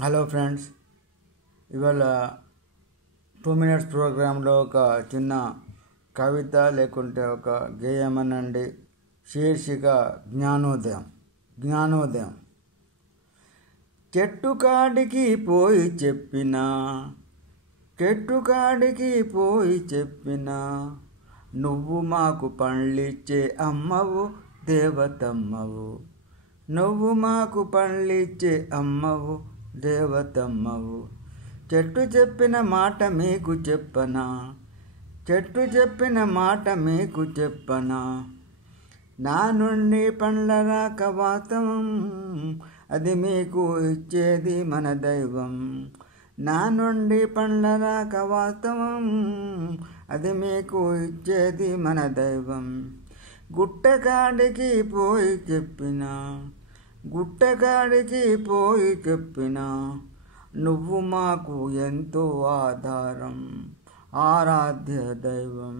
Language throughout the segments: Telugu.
హలో ఫ్రెండ్స్, ఇవాళ 2 minutes ప్రోగ్రాంలో ఒక చిన్న కవిత లేకుంటే ఒక గేయం అనండి. శీర్షిక జ్ఞానోదయం. చెట్టు కాడికి పోయి చెప్పినా నువ్వు మాకు పండ్లిచ్చే అమ్మవు దేవతమ్మవు. నువ్వు మాకు పండ్లిచ్చే అమ్మవు దేవతమ్మవు. చెట్టు చెప్పిన మాట మీకు చెప్పనా నా నుండి పండ్ల రాక వాస్తవం, అది మీకు ఇచ్చేది మన దైవం. నా నుండి పండ్ల రాక వాస్తవం, అది మీకు ఇచ్చేది మన దైవం. గుట్టకాడికి పోయి చెప్పినా నువ్వు మాకు ఎంతో ఆధారం, ఆరాధ్య దైవం.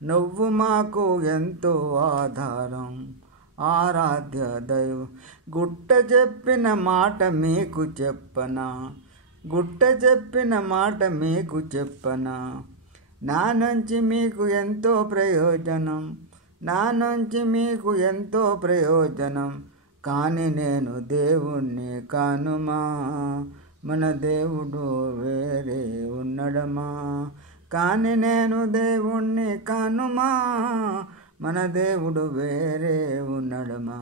నువ్వు మాకు ఎంతో ఆధారం, ఆరాధ్య దైవం. గుట్ట చెప్పిన మాట మీకు చెప్పనా నా నుంచి మీకు ఎంతో ప్రయోజనం. కానీ నేను దేవుణ్ణి కానుమా, మన దేవుడు వేరే ఉన్నడమా. కానీ నేను దేవుణ్ణి కానుమా, మన దేవుడు వేరే ఉన్నడమా.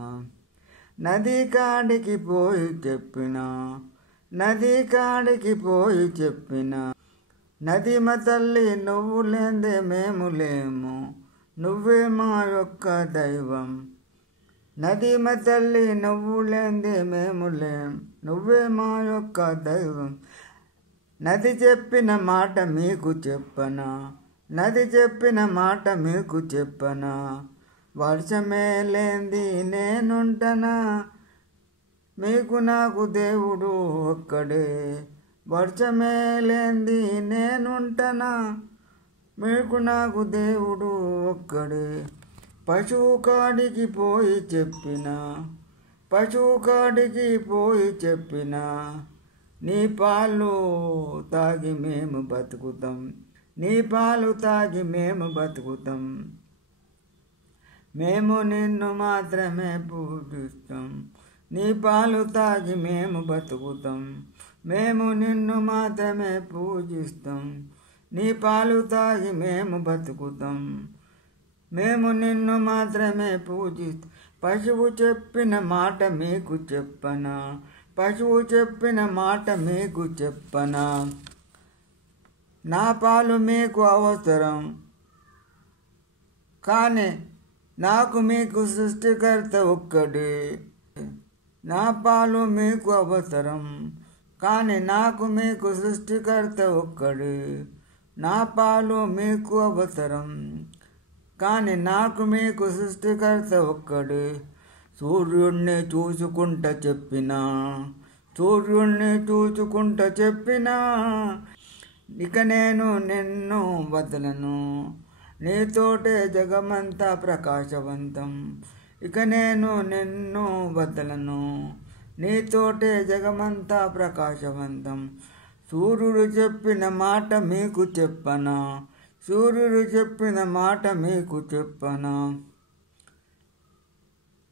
నది కాడికి పోయి చెప్పినా నదిమ తల్లి నువ్వు లేందే మేము లేము, నువ్వే మా యొక్క దైవం. నదిమ తల్లి నువ్వు లేందే మేము లేం, నువ్వే మా యొక్క దైవం. నది చెప్పిన మాట మీకు చెప్పనా వర్షమే లేంది నేనుంటనా, మీకు నాకు దేవుడు ఒక్కడే. వర్షమే లేంది నేనుంటనా, మీకు నాకు దేవుడు ఒక్కడే. పశువు కాడికి పోయి చెప్పినా నీ పాలు తాగి మేము బతుకుతాం. మేము నిన్ను మాత్రమే పూజిస్తాం. నీ పాలు తాగి మేము బతుకుతాం. మేము నిన్ను మాత్రమే పూజిస్తాం. నీ పాలు తాగి మేము బతుకుతాం. మేము నిన్ను మాత్రమే పూజిస్తాం. పశువు చెప్పిన మాట మీకు చెప్పనా నా పాలు మీకు అవసరం, కానీ నాకు మీకు సృష్టికర్త ఒక్కడే. నా పాలు మీకు అవసరం, కానీ నాకు మీకు సృష్టికర్త ఒక్కడే. నా పాలు మీకు అవసరం, కానీ నాకు మీకు సృష్టికర్త ఒక్కడే. సూర్యుణ్ణి చూసుకుంటా చెప్పినా ఇక నేను నిన్ను వదలను, నీతోటే జగమంతా ప్రకాశవంతం. ఇక నేను నిన్ను వదలను, నీతోటే జగమంతా ప్రకాశవంతం. సూర్యుడు చెప్పిన మాట మీకు చెప్పనా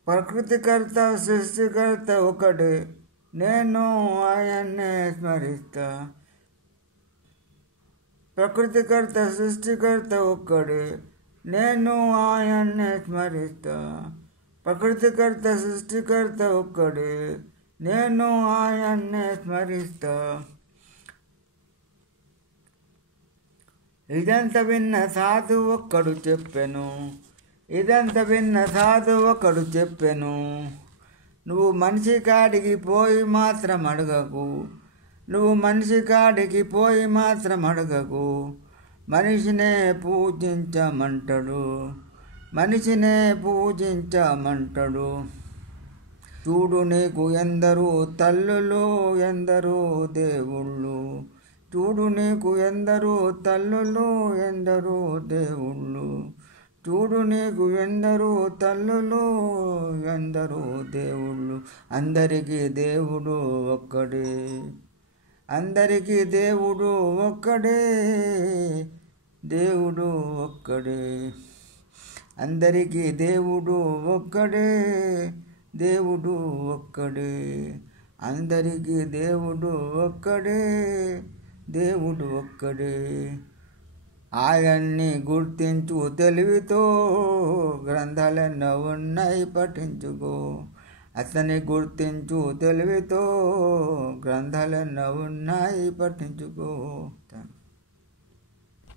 ప్రకృతికర్త సృష్టికర్త ఒకడే, నేను ఆయన్నే స్మరిస్తా. ప్రకృతికర్త సృష్టికర్త ఒక్కడే, నేను ఆయన్నే స్మరిస్తా. ప్రకృతికర్త సృష్టికర్త ఒక్కడే, నేను ఆయన్నే స్మరిస్తా. ఇదంతా విన్న సాధువు ఒక్కడు చెప్పెను, నువ్వు మనిషి కాడికి పోయి మాత్రం అడగకు. మనిషినే పూజించమంటాడు. చూడు నీకు ఎందరో తల్లులు ఎందరో దేవుళ్ళు. చూడు నీకు ఎందరో తల్లులు ఎందరో దేవుళ్ళు. చూడు నీకు ఎందరో తల్లులు ఎందరో దేవుళ్ళు. అందరికీ దేవుడు ఒక్కడే. అందరికీ దేవుడు ఒక్కడే, దేవుడు ఒక్కడే. అందరికీ దేవుడు ఒక్కడే, దేవుడు ఒక్కడే. అందరికీ దేవుడు ఒక్కడే, దేవుడు ఒక్కడే. ఆయన్ని గుర్తించు తెలివితో, గ్రంథాలెన్నో ఉన్నాయి పఠించుకో. అతన్ని గుర్తించు తెలివితో, గ్రంథాలెన్నో ఉన్నాయి పఠించుకో.